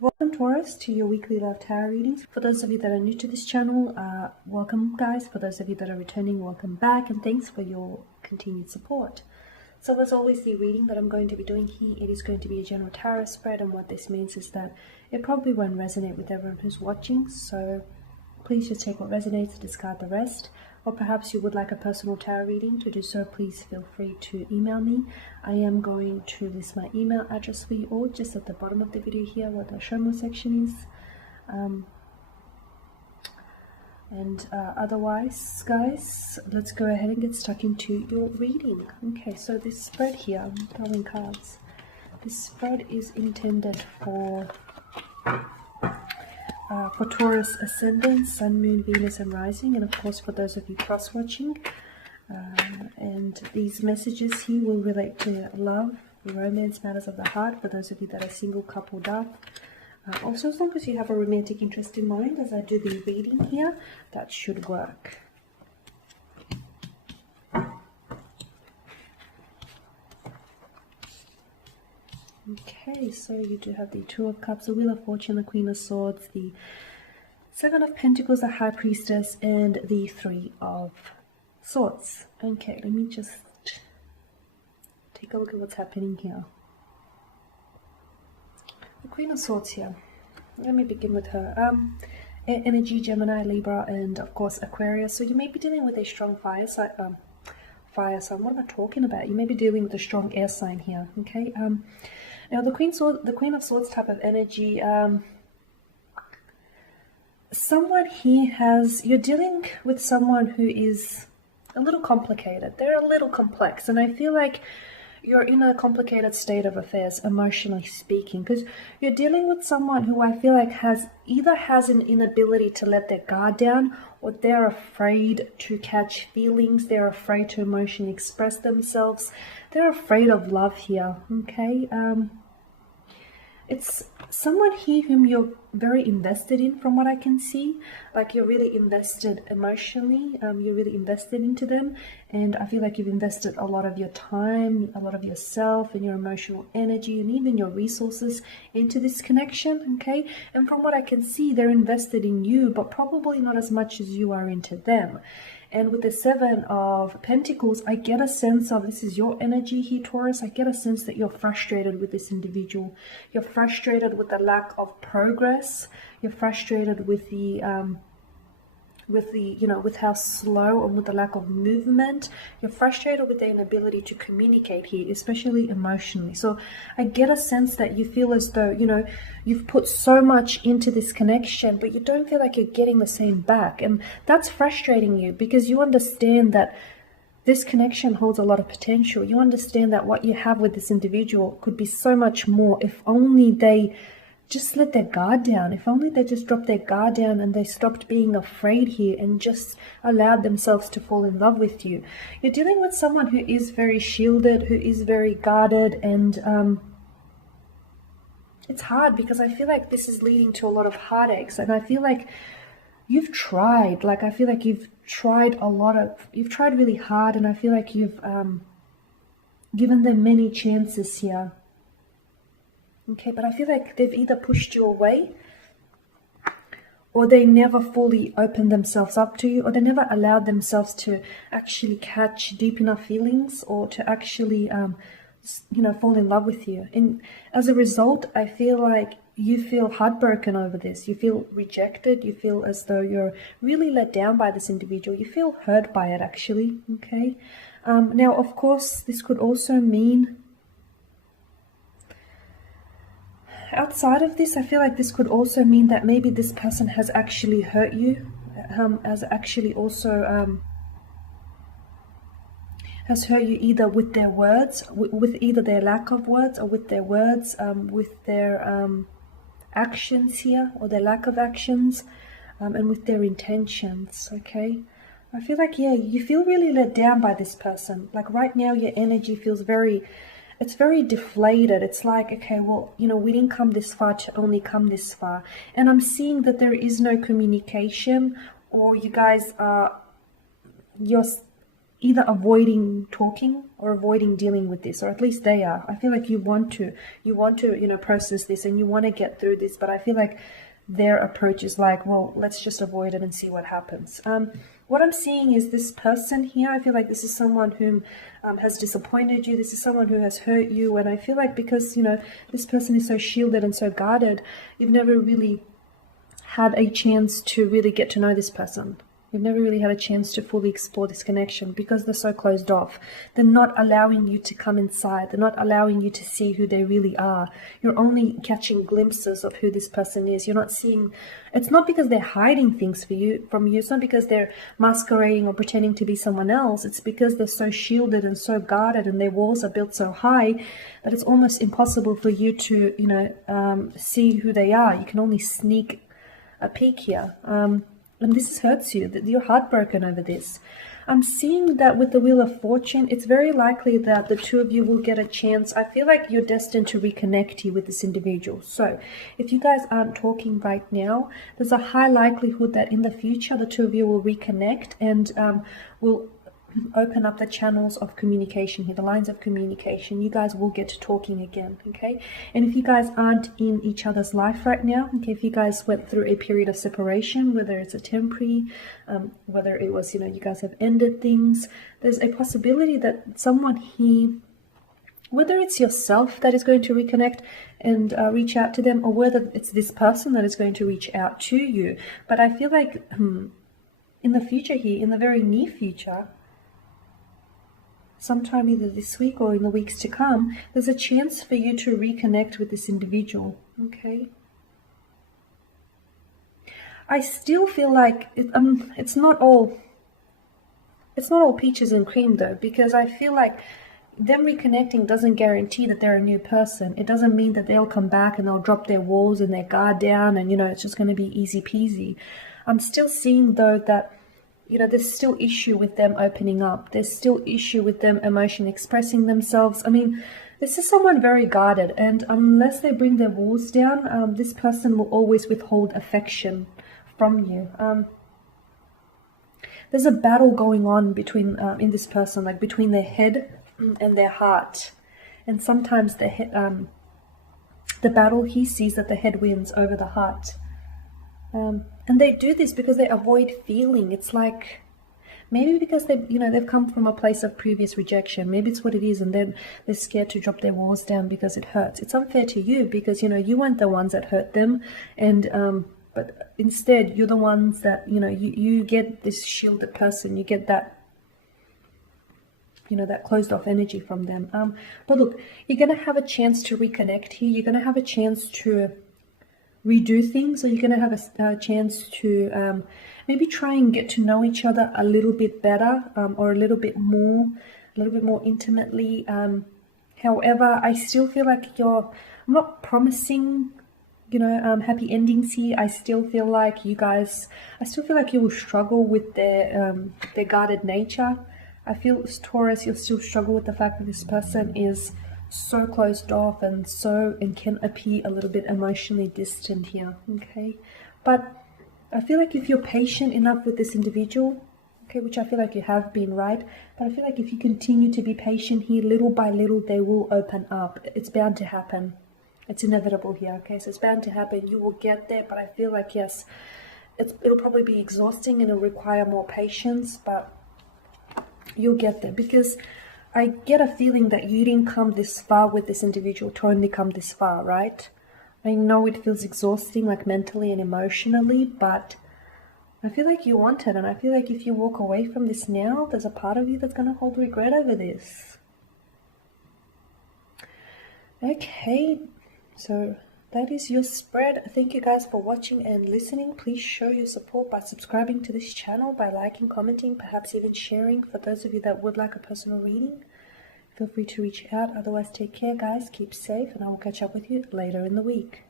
Welcome Taurus to your weekly love tarot readings. For those of you that are new to this channel, welcome guys. For those of you that are returning, welcome back, and thanks for your continued support. So as always, the reading that I'm going to be doing here, it is going to be a general tarot spread, and what this means is that it probably won't resonate with everyone who's watching, so please just take what resonates, discard the rest. Or perhaps you would like a personal tarot reading. To do so, please feel free to email me. I am going to list my email address for you all just at the bottom of the video here where the show more section is. Otherwise, guys, let's go ahead and get stuck into your reading. Okay, so this spread here, I'm throwing cards. This spread is intended for Taurus Ascendant, Sun, Moon, Venus, and Rising, and of course for those of you cross-watching. And these messages here will relate to love, romance, matters of the heart, for those of you that are single, coupled up. Also, as long as you have a romantic interest in mind, as I do the reading here, that should work. Okay, so you do have the Two of Cups, the Wheel of Fortune, the Queen of Swords, the Seven of Pentacles, the High Priestess, and the Three of Swords. Okay, let me just take a look at what's happening here. The Queen of Swords here. Let me begin with her. Energy, Gemini, Libra, and of course Aquarius. So you may be dealing with a strong fire sign. What am I talking about? You may be dealing with a strong air sign here. Okay. Now the Queen of Swords type of energy. Someone here you're dealing with someone who is a little complicated. They're a little complex, and I feel like you're in a complicated state of affairs, emotionally speaking, because you're dealing with someone who I feel like either has an inability to let their guard down, or they're afraid to catch feelings, they're afraid to emotionally express themselves, they're afraid of love here. Okay, it's someone here whom you're very invested in, from what I can see. Like you're really invested emotionally, you're really invested into them, and I feel like you've invested a lot of your time, a lot of yourself and your emotional energy and even your resources into this connection. Okay, and from what I can see, they're invested in you, but probably not as much as you are into them. And with the Seven of Pentacles, I get a sense of, this is your energy here, Taurus, I get a sense that you're frustrated with this individual. You're frustrated with the lack of progress. You're frustrated with the with how slow and with the lack of movement. You're frustrated with the inability to communicate here, especially emotionally. So I get a sense that you feel as though, you've put so much into this connection, but you don't feel like you're getting the same back. And that's frustrating you because you understand that this connection holds a lot of potential. You understand that what you have with this individual could be so much more if only they just let their guard down. If only they just dropped their guard down and they stopped being afraid here and just allowed themselves to fall in love with you. You're dealing with someone who is very shielded, who is very guarded, and it's hard because I feel like this is leading to a lot of heartaches, and I feel like you've tried. Like I feel like you've tried really hard, and I feel like you've given them many chances here. Okay, but I feel like they've either pushed you away, or they never fully opened themselves up to you, or they never allowed themselves to actually catch deep enough feelings, or to actually, fall in love with you. And as a result, I feel like you feel heartbroken over this. You feel rejected. You feel as though you're really let down by this individual. You feel hurt by it, actually. Okay. Now, of course, this could also mean, outside of this, I feel like this could also mean that maybe this person has actually hurt you, has hurt you either with their words, with either their lack of words, or with their words, with their actions here, or their lack of actions, and with their intentions. Okay, I feel like, yeah, you feel really let down by this person. Like right now, your energy feels it's very deflated. It's like, okay, well, we didn't come this far to only come this far. And I'm seeing that there is no communication, or you guys are, either avoiding talking or avoiding dealing with this, or at least they are. I feel like you want to, process this and you want to get through this, but I feel like their approach is like, well, let's just avoid it and see what happens. What I'm seeing is this person here. I feel like this is someone whom has disappointed you. This is someone who has hurt you. And I feel like because, this person is so shielded and so guarded, you've never really had a chance to really get to know this person. You've never really had a chance to fully explore this connection because they're so closed off. They're not allowing you to come inside. They're not allowing you to see who they really are. You're only catching glimpses of who this person is. You're not seeing. It's not because they're hiding things from you. It's not because they're masquerading or pretending to be someone else. It's because they're so shielded and so guarded, and their walls are built so high that it's almost impossible for you to, see who they are. You can only sneak a peek here. And this hurts you, that you're heartbroken over this. I'm seeing that with the Wheel of Fortune, it's very likely that the two of you will get a chance. I feel like you're destined to reconnect here with this individual. So if you guys aren't talking right now, there's a high likelihood that in the future, the two of you will reconnect and will open up the channels of communication here, the lines of communication. You guys will get to talking again, okay? And if you guys aren't in each other's life right now, okay, if you guys went through a period of separation, whether it's a temporary, whether it was, you guys have ended things, there's a possibility that someone here, whether it's yourself that is going to reconnect and reach out to them, or whether it's this person that is going to reach out to you. But I feel like in the future here, in the very near future, sometime either this week or in the weeks to come, there's a chance for you to reconnect with this individual, okay? I still feel like it's not all peaches and cream though, because I feel like them reconnecting doesn't guarantee that they're a new person. It doesn't mean that they'll come back and they'll drop their walls and their guard down and, it's just going to be easy peasy. I'm still seeing though that there's still issue with them opening up. There's still issue with them emotionally expressing themselves. I mean, this is someone very guarded, and unless they bring their walls down, this person will always withhold affection from you. There's a battle going on between in this person, like between their head and their heart. And sometimes the battle, he sees that the head wins over the heart. And they do this because they avoid feeling. It's like maybe because they've come from a place of previous rejection. Maybe it's what it is, and then they're scared to drop their walls down because it hurts. It's unfair to you because you weren't the ones that hurt them, and but instead you're the ones that you get this shielded person. You get that that closed off energy from them. But look, you're gonna have a chance to reconnect here. You're gonna have a chance to redo things, or you're going to have a chance to maybe try and get to know each other a little bit better, or a little bit more intimately. However, I still feel like I'm not promising happy endings here. I still feel like you will struggle with their guarded nature. I feel, Taurus, you'll still struggle with the fact that this person is so closed off and can appear a little bit emotionally distant here, okay? But I feel like if you're patient enough with this individual, okay, which I feel like you have been, right? But I feel like if you continue to be patient here, little by little, they will open up. It's bound to happen. It's inevitable here, okay? So it's bound to happen. You will get there, but I feel like, yes, it'll probably be exhausting and it'll require more patience, but you'll get there, because I get a feeling that you didn't come this far with this individual to only come this far, right? I know it feels exhausting, like mentally and emotionally, but I feel like you want it, and I feel like if you walk away from this now, there's a part of you that's going to hold regret over this. Okay, so that is your spread. Thank you guys for watching and listening. Please show your support by subscribing to this channel, by liking, commenting, perhaps even sharing. For those of you that would like a personal reading, feel free to reach out. Otherwise, take care, guys. Keep safe, and I will catch up with you later in the week.